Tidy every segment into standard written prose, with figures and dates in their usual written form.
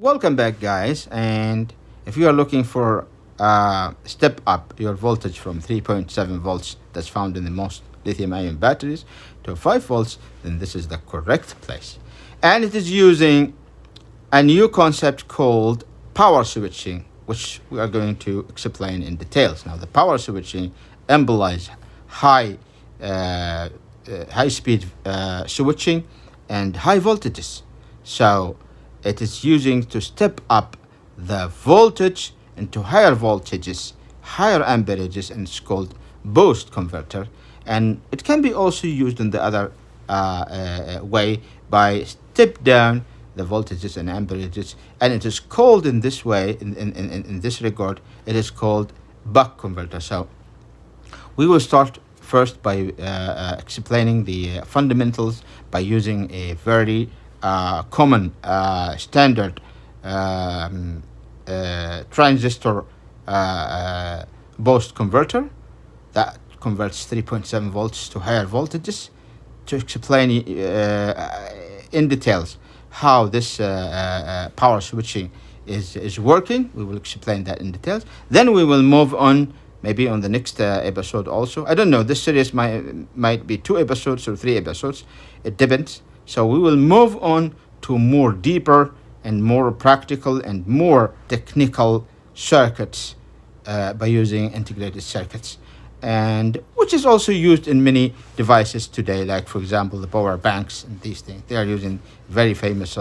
Welcome back, guys. And if you are looking for step up your voltage from 3.7 volts that's found in the most lithium ion batteries to 5 volts, then this is the correct place. And it is using a new concept called power switching, which we are going to explain in details. Now, the power switching implies high high speed switching and high voltages. So it is using to step up the voltage into higher voltages, higher amperages, and it's called boost converter. And it can be also used in the other way by step down the voltages and amperages, and it is called in this way, in this regard, it is called buck converter. So we will start first by explaining the fundamentals by using a very common standard transistor boost converter that converts 3.7 volts to higher voltages, to explain in details how this power switching is working. We will explain that in details. Then we will move on, maybe on the next episode also. I don't know, this series might be 2 episodes or 3 episodes. It depends. So we will move on to more deeper and more practical and more technical circuits by using integrated circuits, and which is also used in many devices today, like for example the power banks and these things. They are using very famous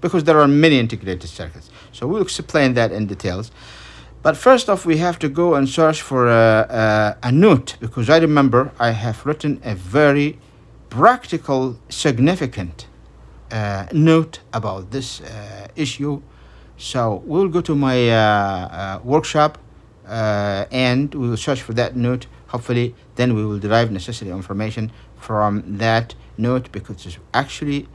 because there are many integrated circuits. So we'll explain that in details. But first off, we have to go and search for a note, because I remember I have written a very practical, significant note about this issue. So we'll go to my workshop and we will search for that note. Hopefully, then we will derive necessary information from that note, because it's actually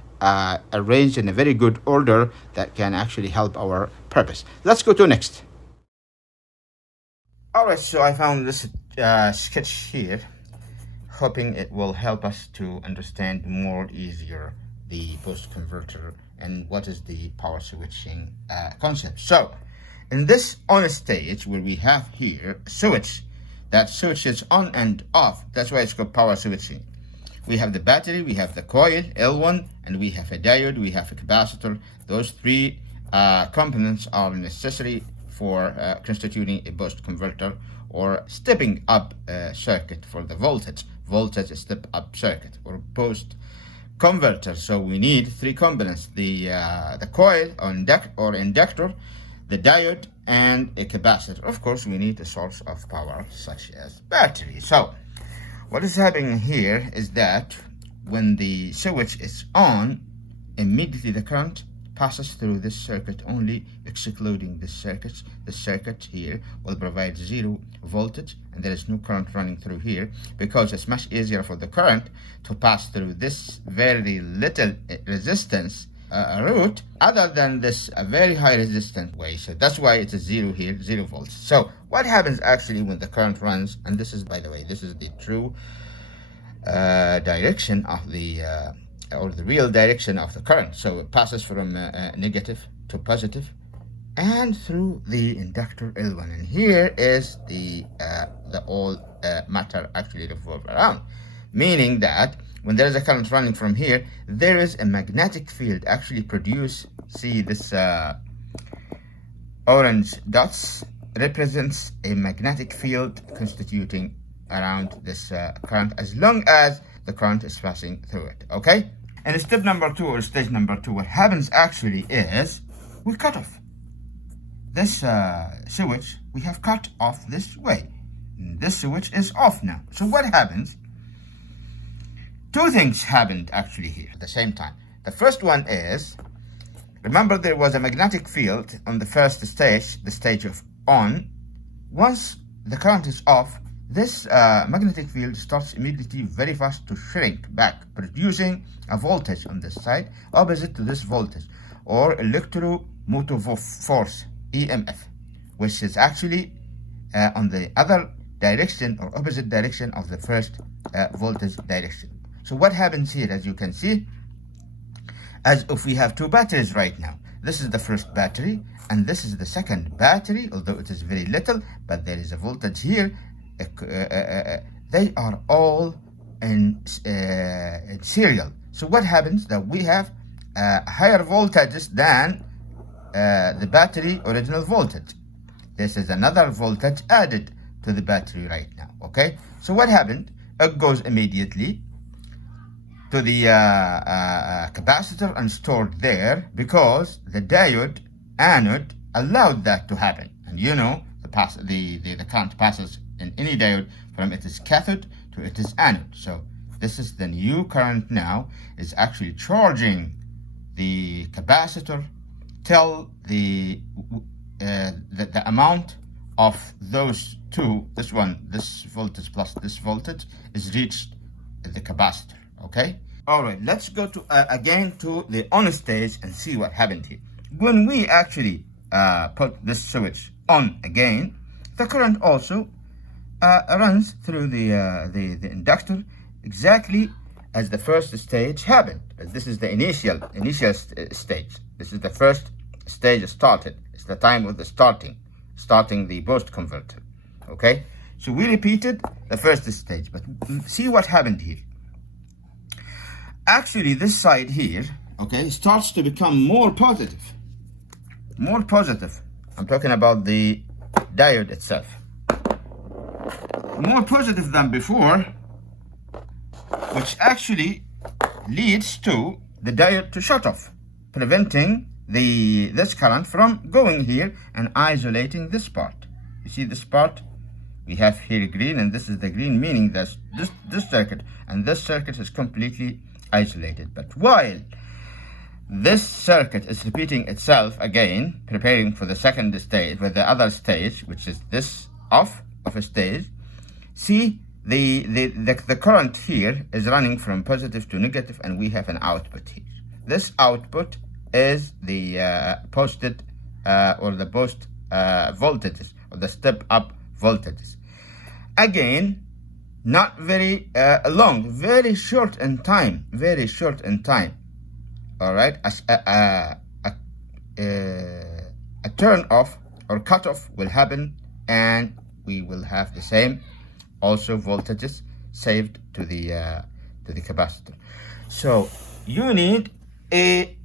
arranged in a very good order that can actually help our purpose. Let's go to next. Alright, so I found this sketch here, hoping it will help us to understand more easier the boost converter and what is the power switching concept. So in this on stage where we have here a switch that switches on and off, that's why it's called power switching. We have the battery, we have the coil L1, and we have a diode, we have a capacitor. Those three components are necessary for constituting a boost converter or stepping up circuit for the voltage step up circuit or boost converter. So we need 3 components: the coil or inductor, the diode, and a capacitor. Of course, we need a source of power such as battery. So what is happening here is that when the switch is on, immediately the current passes through this circuit only, excluding this circuit. The circuit here will provide 0 voltage, and there is no current running through here, because it's much easier for the current to pass through this very little resistance route other than this very high resistance way. So that's why it's a 0 here, 0 volts. So what happens actually when the current runs, and this is, by the way, this is the true direction of the or the real direction of the current. So it passes from negative to positive and through the inductor L1, and here is the all matter actually revolve around, meaning that when there is a current running from here, there is a magnetic field actually produced. See this orange dots represents a magnetic field constituting around this current, as long as the current is passing through it. Okay, and step number 2 or stage number 2, what happens actually is we cut off this switch. We have cut off this way. This switch is off now. So what happens? 2 things happened actually here at the same time. The first one is, remember there was a magnetic field on the first stage, the stage of on. Once the current is off, this magnetic field starts immediately very fast to shrink back, producing a voltage on this side opposite to this voltage, or electromotive force, EMF, which is actually on the other direction or opposite direction of the first voltage direction. So what happens here, as you can see, as if we have 2 batteries right now. This is the first battery, and this is the second battery, although it is very little, but there is a voltage here. They are all in serial. So what happens that we have higher voltages than the battery original voltage. This is another voltage added to the battery right now. Okay, so what happened? It goes immediately to the capacitor and stored there, because the diode anode allowed that to happen. And you know, the current passes in any diode from its cathode to its anode. So this is the new current now, is actually charging the capacitor till the amount of those two, this voltage plus this voltage, is reached at the capacitor. Okay, all right, let's go to again to the on stage and see what happened here. When we actually put this switch on again, the current also runs through the inductor exactly as the first stage happened. This is the initial stage. This is the first stage started. It's the time of the starting the boost converter. Okay, so we repeated the first stage, but see what happened here. Actually, this side here, okay, starts to become more positive. More positive. I'm talking about the diode itself. More positive than before, which actually leads to the diode to shut off, preventing this current from going here and isolating this part. You see this part? We have here green, and this is the green, meaning that this circuit and this circuit is completely isolated. But while this circuit is repeating itself again, preparing for the second stage, with the other stage, which is this off of a stage, see the current here is running from positive to negative, and we have an output here. This output is the posted or the boost voltages, or the step up voltages. Again, not very long, very short in time, all right. As a turn off or cut off will happen, and we will have the same also voltages saved to the capacitor. So you need a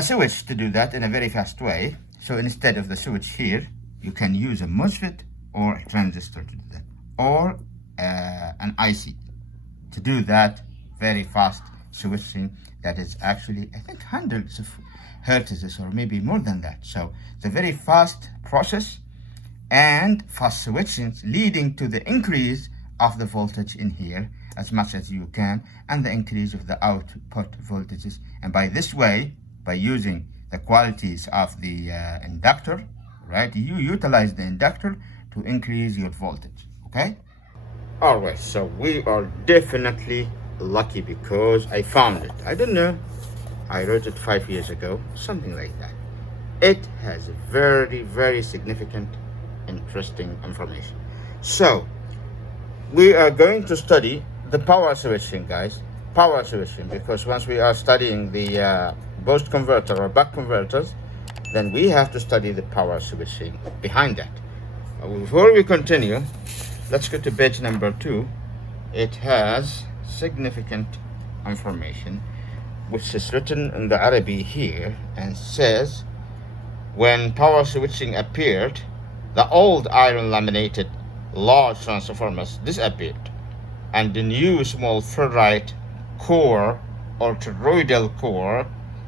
switch to do that in a very fast way. So instead of the switch here, you can use a MOSFET or a transistor to do that, or an IC to do that very fast switching. That is actually, I think, hundreds of hertzes or maybe more than that. So it's a very fast process and fast switching, leading to the increase of the voltage in here as much as you can, and the increase of the output voltages. And by this way, by using the qualities of the inductor, right, you utilize the inductor to increase your voltage. Okay, all right, so we are definitely lucky because I found it. I don't know, I wrote it 5 years ago, something like that. It has very, very significant, interesting information. So we are going to study the power switching, guys. Power switching, because once we are studying the boost converter or buck converters, then we have to study the power switching behind that. Before we continue, let's go to page number 2. It has significant information which is written in the Arabic here, and says, when power switching appeared, the old iron laminated large transformers disappeared, and the new small ferrite core or toroidal core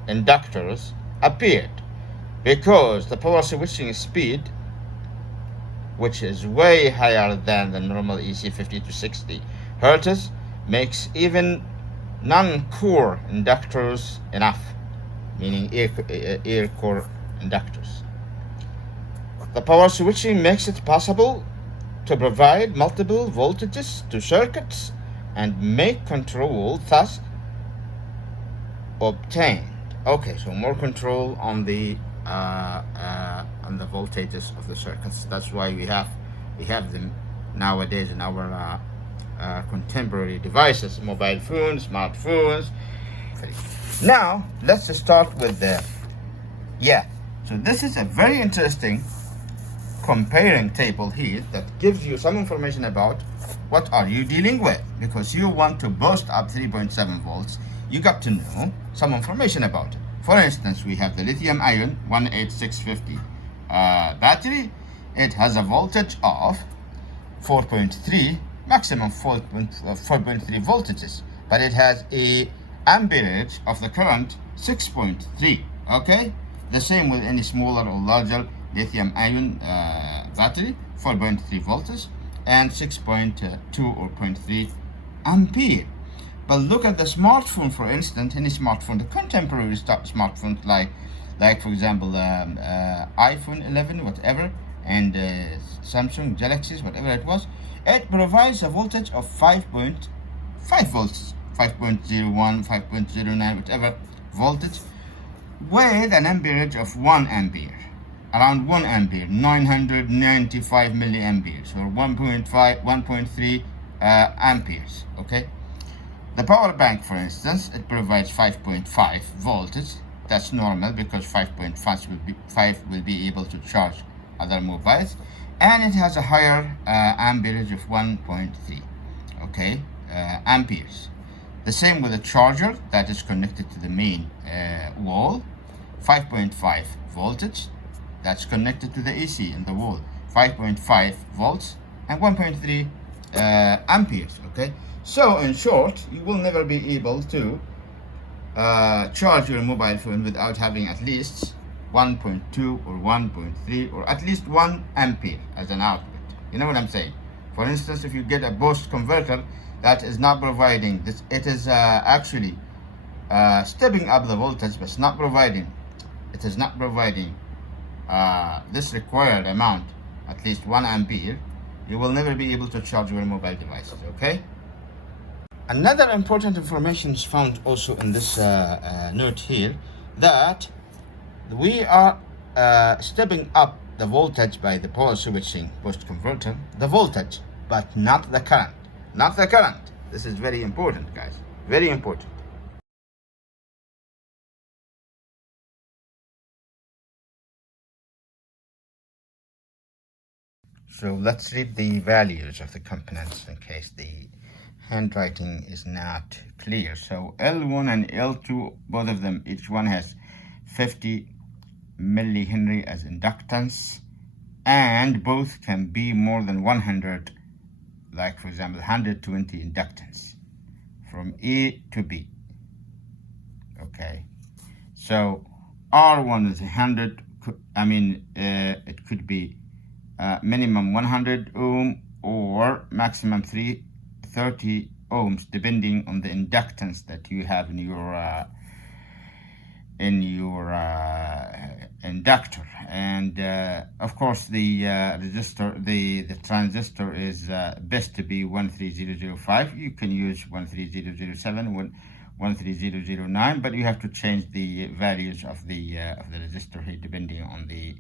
inductors appeared, because the power switching speed, which is way higher than the normal EC 50 to 60 hertz, makes even non-core inductors enough, meaning air core inductors. The power switching makes it possible to provide multiple voltages to circuits and make control thus obtained. Okay, so more control on the voltages of the circuits. That's why we have them nowadays in our contemporary devices, mobile phones, smartphones. Now let's start with Yeah, so this is a very interesting comparing table here that gives you some information about what are you dealing with, because you want to boost up 3.7 volts. You got to know some information about it. For instance, we have the lithium ion 18650 battery. It has a voltage of 4.3, maximum 4.3 voltages, but it has a amperage of the current 6.3. Okay, the same with any smaller or larger lithium ion battery, 4.3 volts and 6.2 or zero point 0.3 ampere. But look at the smartphone, for instance. Any smartphone, the contemporary smartphones, like for example, iPhone 11, whatever, and Samsung Galaxies, whatever it was, it provides a voltage of 5.5 volts, 5.01, 5.09, whatever voltage, with an amperage of 1 ampere, around 1 ampere, 995 milliamperes, or 1.3 amperes. Okay. The power bank, for instance, it provides 5.5 voltage. That's normal because 5.5 will be able to charge other mobiles, and it has a higher amperage of 1.3. Okay, amperes. The same with the charger that is connected to the main wall, 5.5 voltage. That's connected to the AC in the wall, 5.5 volts and 1.3 amperes. Okay, so in short, you will never be able to charge your mobile phone without having at least 1.2 or 1.3 or at least 1 ampere as an output. You know what I'm saying? For instance, if you get a boost converter that is not providing this, it is actually stepping up the voltage, but it's not providing. It is not providing this required amount, at least 1 ampere. You will never be able to charge your mobile devices. Okay. Another important information is found also in this note here, that we are stepping up the voltage by the power switching boost converter, the voltage, but not the current. Not the current. This is very important, guys. Very important. So let's read the values of the components in case the handwriting is not clear. So L1 and L2, both of them, each one has 50 millihenry as inductance, and both can be more than 100, like for example 120 inductance from A to B. Okay, so R1 is 100. It could be minimum 100 ohm or maximum 330 ohms, depending on the inductance that you have in your inductor. And of course, the resistor, the transistor is best to be 13005. You can use 13007, 13009, but you have to change the values of the resistor here depending on the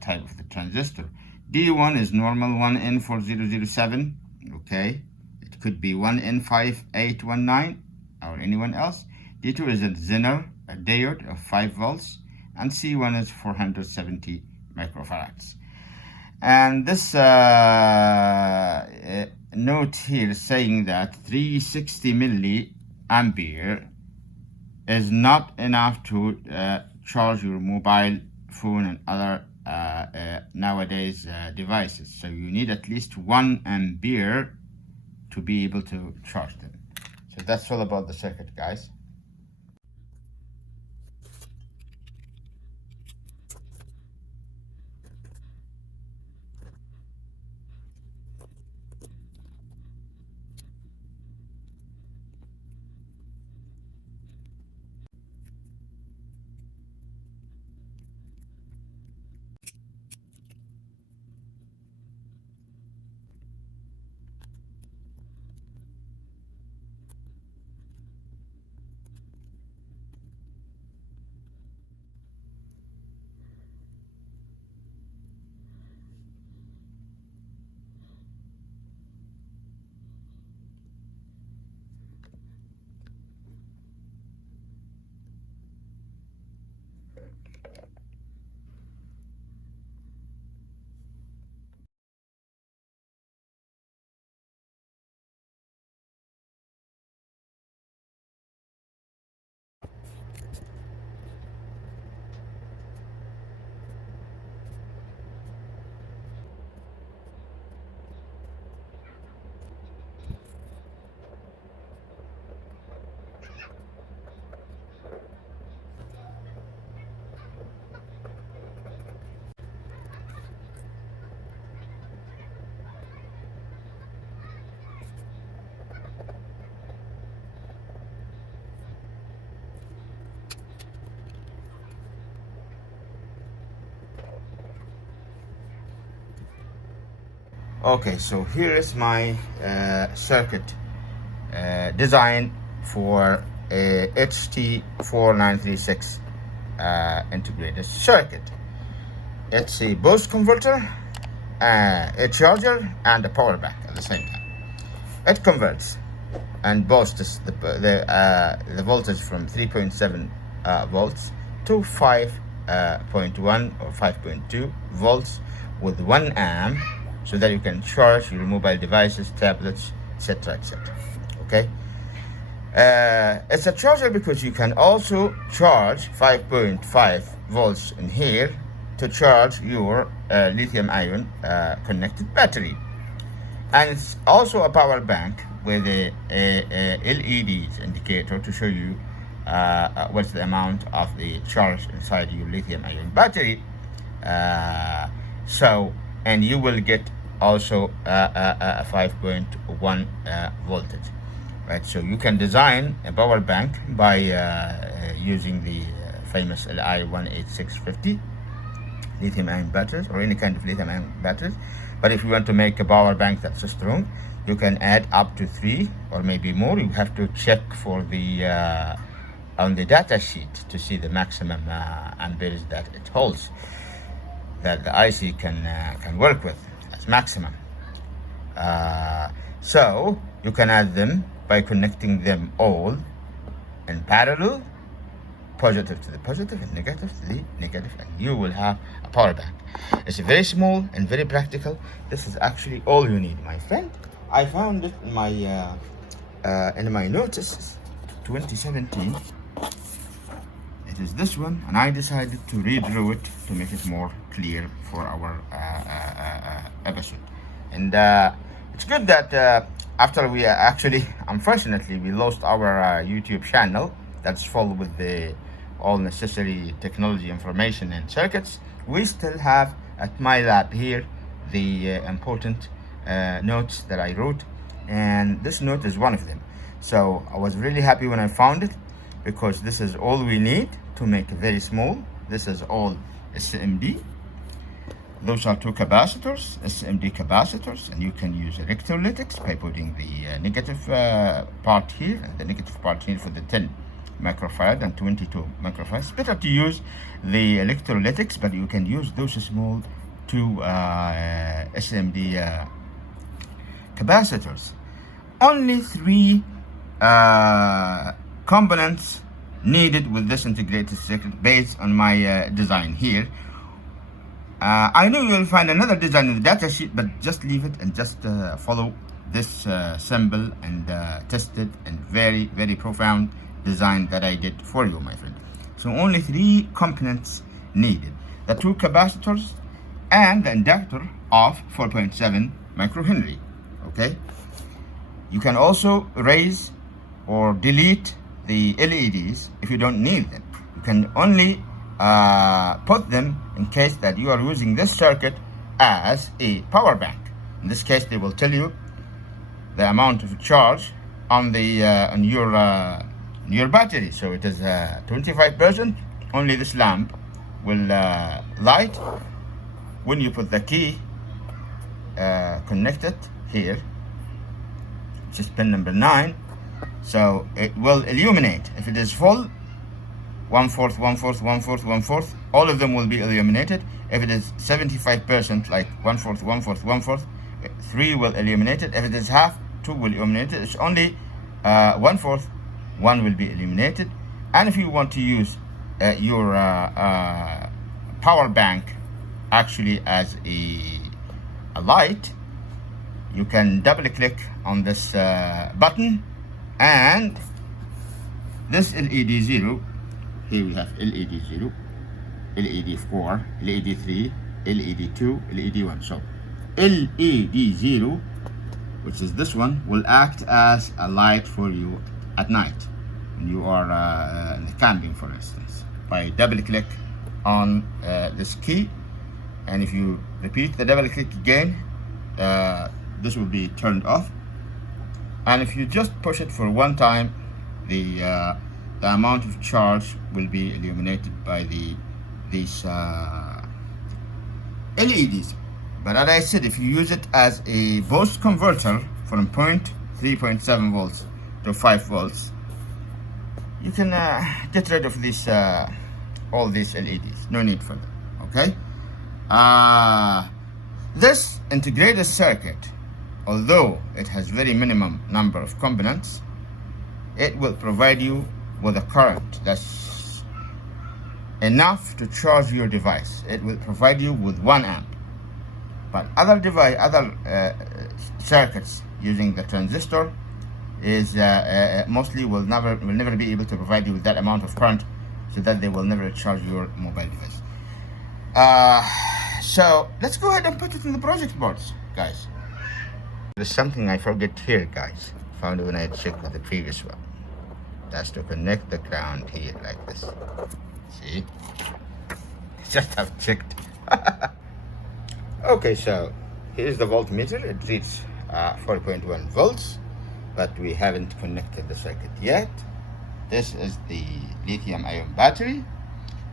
type of the transistor. D1 is normal 1N4007. Okay, it could be 1N5819 or anyone else. D2 is a Zener, a diode of 5 volts, and C1 is 470 microfarads. And this note here is saying that 360 milliampere is not enough to charge your mobile phone and other nowadays devices. So you need at least 1 ampere to be able to charge them. So that's all about the circuit, guys. Okay, so here is my circuit design for a HT4936 integrated circuit. It's a boost converter, a charger, and a power bank at the same time. It converts and boosts the voltage from 3.7 volts to 5.1 or 5.2 volts with 1 amp, so that you can charge your mobile devices, tablets, etc., etc. Okay. It's a charger because you can also charge 5.5 volts in here to charge your lithium-ion connected battery, and it's also a power bank with a LED indicator to show you what's the amount of the charge inside your lithium-ion battery. And you will get also a 5.1 voltage, right? So you can design a power bank by using the famous LI18650 lithium-ion batteries, or any kind of lithium-ion batteries. But if you want to make a power bank that's so strong, you can add up to 3 or maybe more. You have to check for the on the data sheet to see the maximum amperes that it holds, that the IC can work with as maximum. So you can add them by connecting them all in parallel, positive to the positive and negative to the negative, and you will have a power bank. It's very small and very practical. This is actually all you need, my friend. I found it in my notices 2017. It is this one, and I decided to redraw it to make it more clear for our episode. And it's good that after we unfortunately, we lost our YouTube channel that's full with the all necessary technology information and circuits, we still have at my lab here the important notes that I wrote, and this note is one of them. So I was really happy when I found it, because this is all we need to make it very small. This is all SMD. Those are 2 capacitors, SMD capacitors, and you can use electrolytics by putting the negative part here and the negative part here for the 10 microfarad and 22 microfarad. It's better to use the electrolytics, but you can use those small 2 SMD capacitors. Only 3 components needed with this integrated circuit based on my design here. I know you will find another design in the data sheet, but just leave it and just follow this simple and tested and very, very profound design that I did for you, my friend. So only 3 components needed: the 2 capacitors and the inductor of 4.7 microhenry. Okay. You can also erase or delete the LEDs if you don't need them. You can only put them in case that you are using this circuit as a power bank. In this case, they will tell you the amount of charge on the on your battery. So it is 25%. Only this lamp will light when you put the key connected here, which is pin number 9. So it will illuminate. If it is full, 1/4, 1/4, 1/4, 1/4, all of them will be illuminated. If it is 75%, like 1/4, 1/4, 1/4, 3 will illuminate it. If it is half, 2 will illuminate it. It's only 1/4, 1 will be illuminated. And if you want to use your power bank actually as a light, you can double click on this button, and this LED 0, here we have LED 0, LED 4, LED 3, LED 2, LED 1. So LED 0, which is this one, will act as a light for you at night when you are in the camping, for instance, by double click on this key. And if you repeat the double click again, this will be turned off. And if you just push it for one time, the amount of charge will be illuminated by these LEDs. But as I said, if you use it as a boost converter from 3.7 volts to 5 volts, you can get rid of this all these LEDs. No need for them. Okay. This integrated circuit, although it has very minimum number of components, it will provide you with a current that's enough to charge your device. It will provide you with 1 amp. But other circuits using the transistor is mostly will never be able to provide you with that amount of current, so that they will never charge your mobile device. So let's go ahead and put it in the project boards, guys. There's something I forget here, guys. Found when I checked with the previous one. That's to connect the ground here like this. See? Just have checked. Okay, so here's the voltmeter. It reads 4.1 volts, but we haven't connected the circuit yet. This is the lithium-ion battery.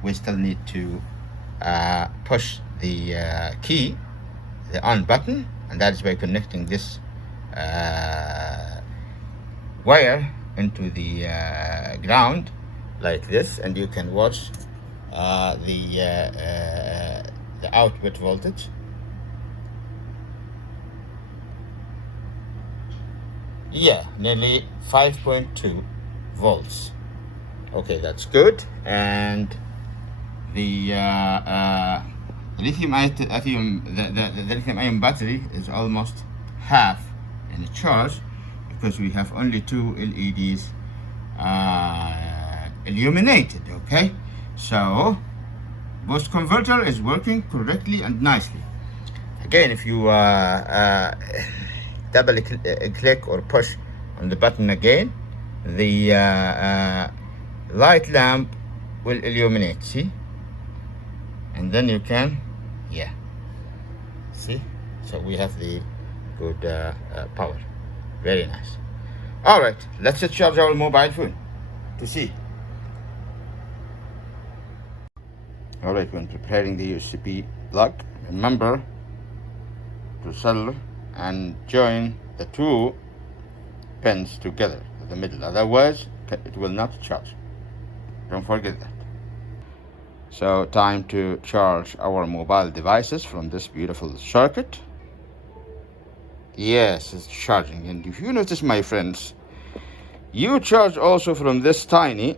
We still need to push the key, the on button, and that is by connecting this wire into the ground like this, and you can watch the output voltage. Yeah, nearly 5.2 volts. Okay, that's good. And the lithium-ion battery is almost half in charge, because we have only 2 LEDs illuminated. Okay, so boost converter is working correctly and nicely. Again, if you double click or push on the button again, the light lamp will illuminate. See, and then you can, yeah, see. So we have the good power. Very nice. All right, let's charge our mobile phone to see. All right, when preparing the USB plug, remember to solder and join the 2 pins together in the middle, otherwise it will not charge. Don't forget that. So time to charge our mobile devices from this beautiful circuit. Yes, it's charging. And if you notice, my friends, you charge also from this tiny,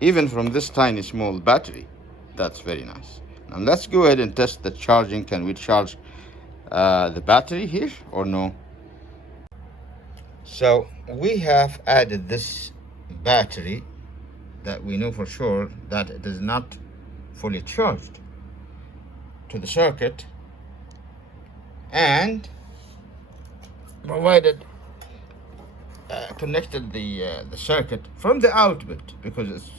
even from this tiny small battery. That's very nice. Now let's go ahead and test the charging. Can we charge the battery here or no? So we have added this battery that we know for sure that it is not fully charged to the circuit, and provided connected the circuit from the output, because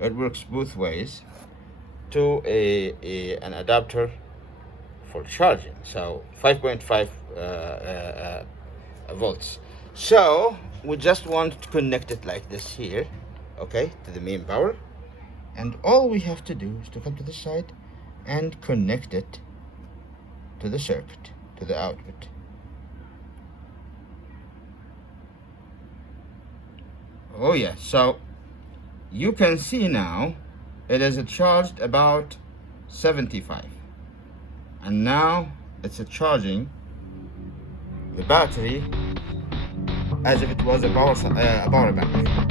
it works both ways, to an adapter for charging. So 5.5 volts. So we just want to connect it like this here, okay, to the main power, and all we have to do is to come to the side and connect it to the circuit, to the output. Oh yeah, so you can see now it is charged about 75, and now it's charging the battery as if it was a power bank.